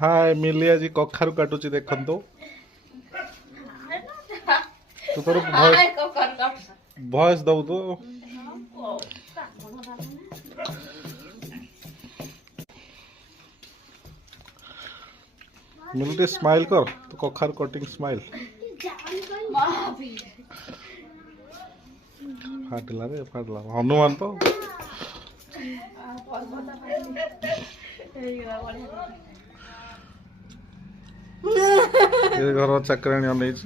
हाय मिलिया जी कखारु काटुची देखंतु तू तोर वॉइस दऊ तो मिलते स्माइल कर तो कखारु कटिंग स्माइल फाटला रे फाटला हनुमान तो ये घर चक्राणी अनेक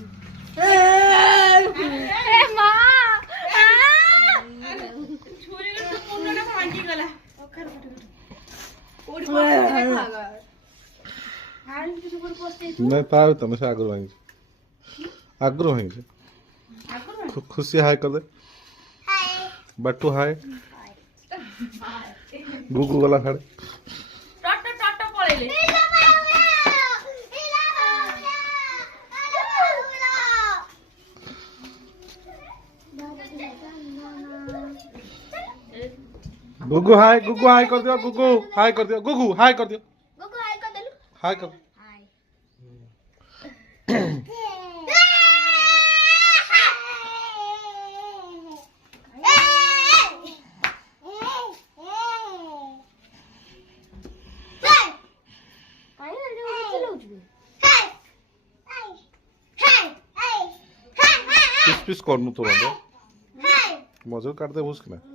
नहीं तार तुम से आग्रह है खुशी हाय कर दे बट्टू हाय गुगू वाला खड़े गुगू हाय कर दियो गुगू हाय कर दियो गुगू हाय कर दियो हाय कर पीस पीस करनु तो बंदे मजो काट दे भूस के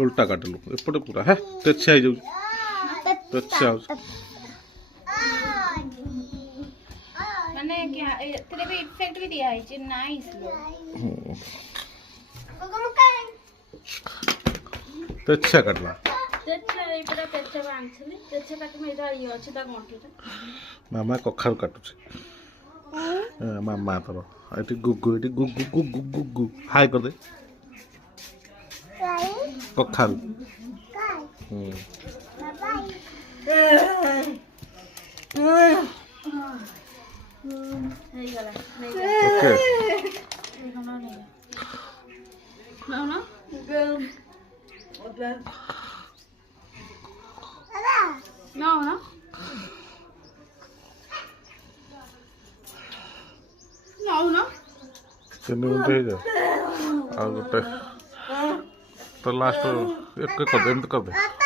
उल्टा काट लो एपटे पूरा है तेछा हो जाउ तेछा माने क्या तेरे भी इफेक्ट भी दिया है जे नाइस लो तेछा काटला तेछा ए पूरा तेछा बांछले तेछा काट में इधर ये अछि ता गोंठीटा मामा कखारु काटुछ मामा तोर एटी गुगु गुगु हाय कर दे कखारु ओके तीन मिनट हो जाए आ गोटे तो लास्ट एक कर दे